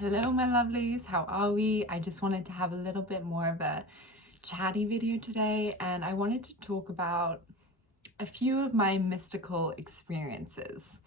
Hello, my lovelies. How are we? I just wanted to have a little bit more of a chatty video today, and I wanted to talk about a few of my mystical experiences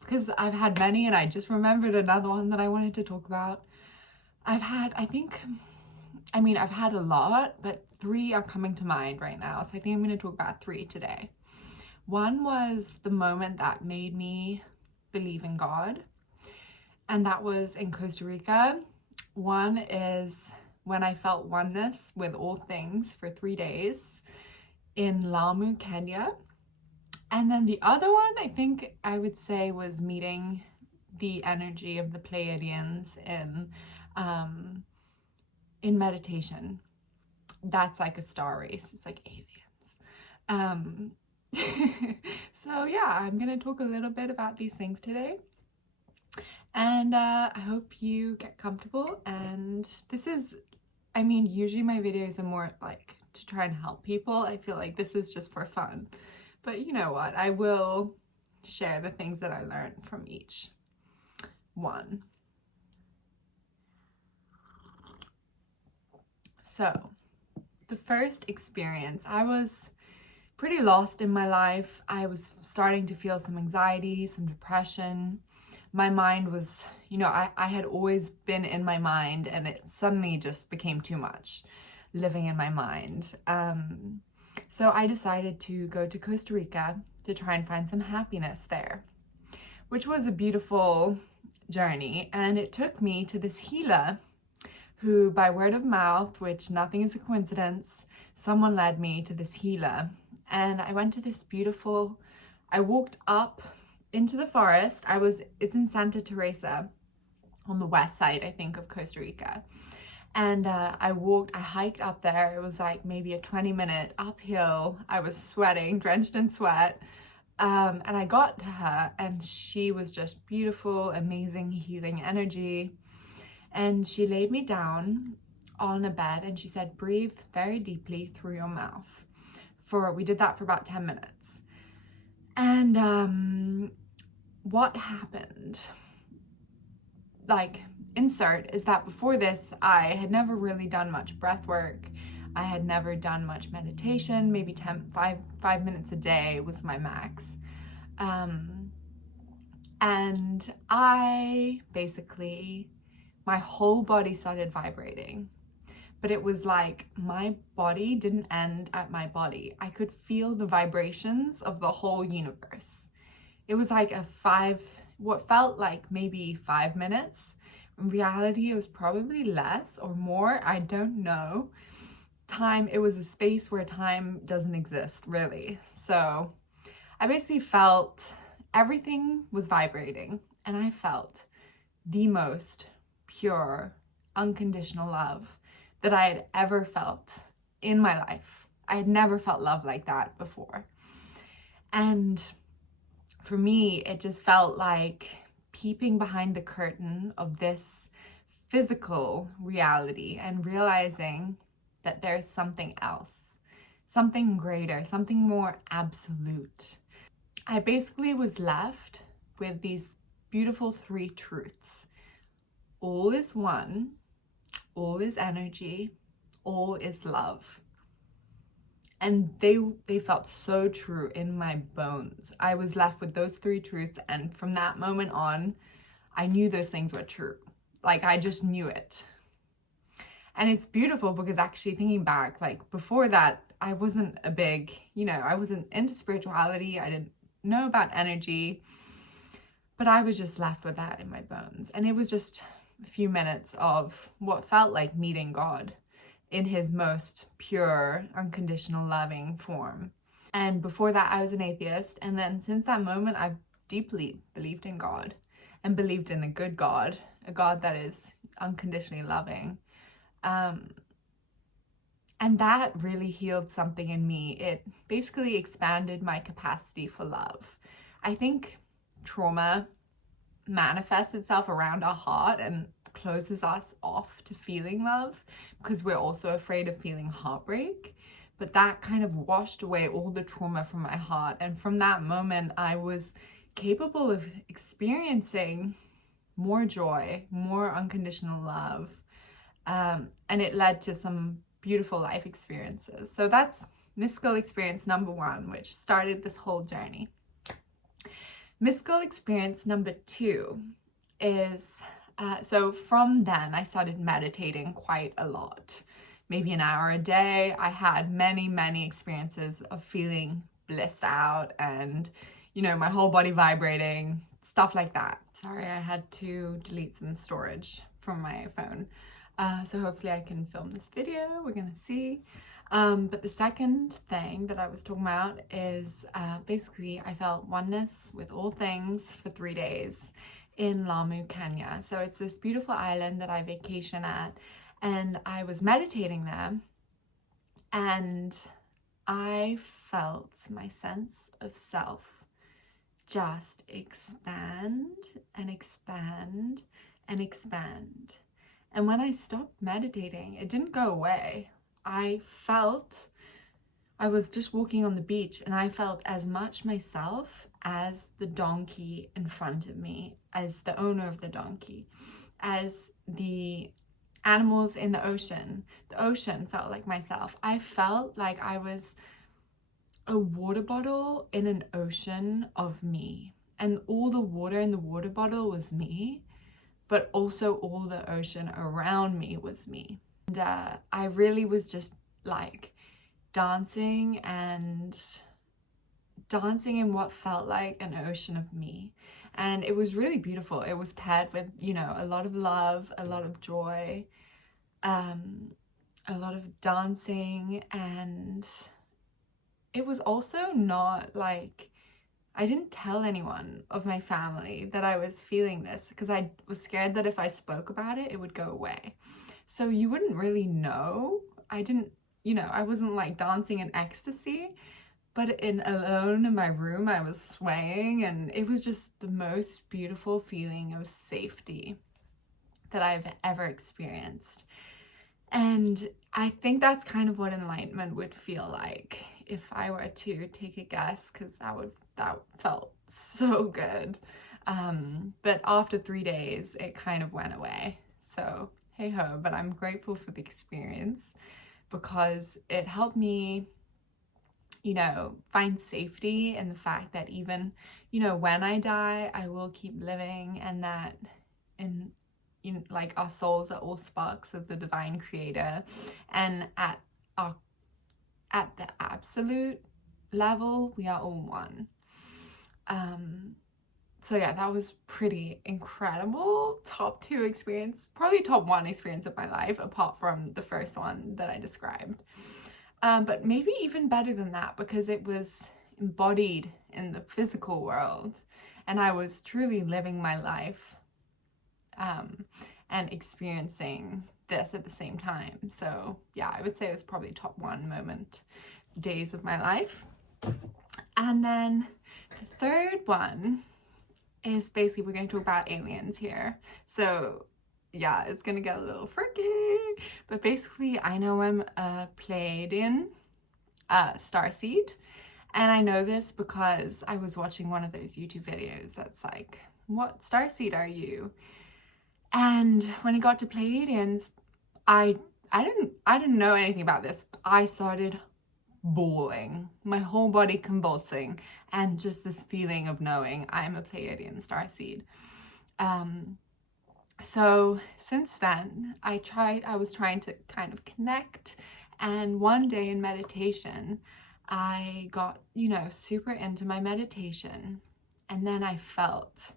because I've had many, and I just remembered another one that I wanted to talk about. I've had a lot, but three are coming to mind right now. So I think I'm going to talk about three today. One was the moment that made me believe in God, and that was in Costa Rica. One is when I felt oneness with all things for 3 days in Lamu, Kenya. And then the other one, I think I would say, was meeting the energy of the Pleiadians in meditation. That's like a star race. It's like aliens. So yeah, I'm gonna talk a little bit about these things today. And I hope you get comfortable. And this is, usually my videos are more like to try and help people. I feel like this is just for fun. But you know what? I will share the things that I learned from each one. So, the first experience, I was pretty lost in my life. I was starting to feel some anxiety, some depression. My mind was, I had always been in my mind, and it suddenly just became too much living in my mind. So I decided to go to Costa Rica to try and find some happiness there, which was a beautiful journey. And it took me to this healer who, by word of mouth, which nothing is a coincidence, someone led me to this healer. And I went to this I walked up into the forest. It's in Santa Teresa on the west side, I think, of Costa Rica. And I hiked up there. It was like maybe a 20-minute uphill. I was sweating, drenched in sweat. And I got to her, and she was just beautiful, amazing, healing energy. And she laid me down on a bed, and she said, breathe very deeply through your mouth. We did that for about 10 minutes. And what happened, insert, is that before this, I had never really done much breath work. I had never done much meditation. Maybe 5 minutes a day was my max. And my whole body started vibrating. But it was like my body didn't end at my body. I could feel the vibrations of the whole universe. It was like what felt like maybe 5 minutes. In reality, it was probably less or more. I don't know. It was a space where time doesn't exist, really. So I basically felt everything was vibrating, and I felt the most pure, unconditional love that I had ever felt in my life. I had never felt love like that before. And for me, it just felt like peeping behind the curtain of this physical reality and realizing that there's something else, something greater, something more absolute. I basically was left with these beautiful three truths. All is one, all is energy, all is love. And they felt so true in my bones. I was left with those three truths, and from that moment on, I knew those things were true. I just knew it. And it's beautiful because actually thinking back, before that, I wasn't I wasn't into spirituality. I didn't know about energy, but I was just left with that in my bones. And it was just a few minutes of what felt like meeting God in his most pure, unconditional, loving form. And before that, I was an atheist. And then since that moment, I've deeply believed in God and believed in a good God, a God that is unconditionally loving. And that really healed something in me. It basically expanded my capacity for love. I think trauma manifests itself around our heart and closes us off to feeling love because we're also afraid of feeling heartbreak. But that kind of washed away all the trauma from my heart. And from that moment, I was capable of experiencing more joy, more unconditional love. And it led to some beautiful life experiences. So that's mystical experience number 1, which started this whole journey. Mystical experience number 2 is, so from then I started meditating quite a lot, maybe an hour a day. I had many experiences of feeling blissed out and, you know, my whole body vibrating, stuff like that. Sorry, I had to delete some storage from my phone. So hopefully I can film this video, we're gonna see. But the second thing that I was talking about is basically I felt oneness with all things for 3 days in Lamu, Kenya. So it's this beautiful island that I vacation at, and I was meditating there, and I felt my sense of self just expand and expand and expand. And when I stopped meditating, it didn't go away. I was just walking on the beach, and I felt as much myself as the donkey in front of me, as the owner of the donkey, as the animals in the ocean. The ocean felt like myself. I felt like I was a water bottle in an ocean of me, and all the water in the water bottle was me, but also all the ocean around me was me. And I really was just like dancing in what felt like an ocean of me. And it was really beautiful. It was paired with, you know, a lot of love, a lot of joy, a lot of dancing. And it was also not like, I didn't tell anyone of my family that I was feeling this, because I was scared that if I spoke about it, it would go away. So you wouldn't really know. I didn't, you know, I wasn't like dancing in ecstasy, but alone in my room, I was swaying, and it was just the most beautiful feeling of safety that I've ever experienced. And I think that's kind of what enlightenment would feel like if I were to take a guess, because that felt so good. But after 3 days, it kind of went away. So hey ho, but I'm grateful for the experience, because it helped me, you know, find safety in the fact that even, you know, when I die, I will keep living, and that like our souls are all sparks of the divine creator, and at the absolute level, we are all one. So yeah, that was pretty incredible. Top 2 experience, probably top 1 experience of my life, apart from the first one that I described. But maybe even better than that, because it was embodied in the physical world, and I was truly living my life and experiencing this at the same time. So yeah, I would say it was probably top 1 moment, days of my life. And then the third one is basically, we're going to talk about aliens here. So yeah, it's gonna get a little freaky, but basically I know I'm a Pleiadian starseed, and I know this because I was watching one of those YouTube videos that's like, what starseed are you? And when it got to Pleiadians, I didn't know anything about this. I started bawling, my whole body convulsing, and just this feeling of knowing I'm a Pleiadian starseed. So since then, I was trying to kind of connect, and one day in meditation, I got, you know, super into my meditation, and then I felt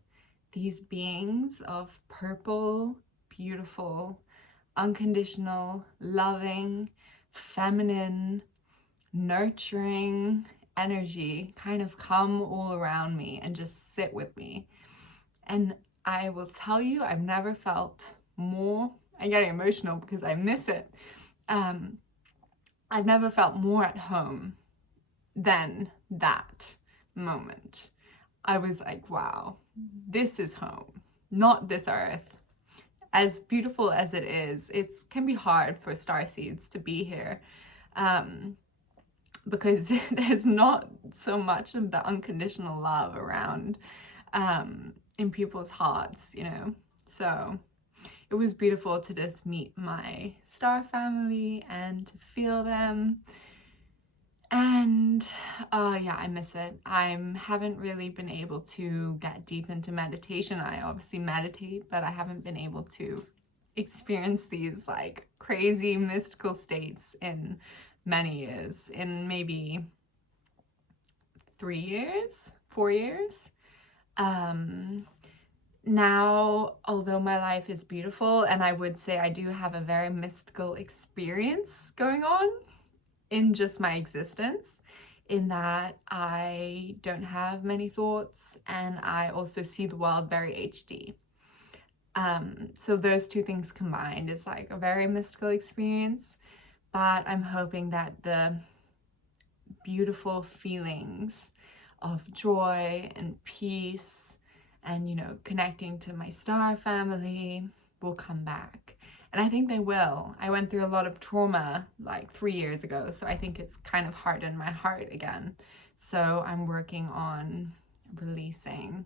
these beings of purple, beautiful, unconditional, loving, feminine, nurturing energy kind of come all around me and just sit with me. And I will tell you, I've never felt more, I'm getting emotional because I miss it. I've never felt more at home than that moment. I was like, wow, this is home, not this earth. As beautiful as it is, it can be hard for starseeds to be here, because there's not so much of the unconditional love around in people's hearts, you know. So it was beautiful to just meet my star family and to feel them. And yeah, I miss it. I haven't really been able to get deep into meditation. I obviously meditate, but I haven't been able to experience these like crazy mystical states in many years, in maybe 3 years, 4 years. Now, although my life is beautiful, and I would say I do have a very mystical experience going on in just my existence, in that I don't have many thoughts and I also see the world very HD. So those two things combined is like a very mystical experience, but I'm hoping that the beautiful feelings of joy and peace and, you know, connecting to my star family will come back. And I think they will. I went through a lot of trauma like 3 years ago, so I think it's kind of hardened my heart again. So I'm working on releasing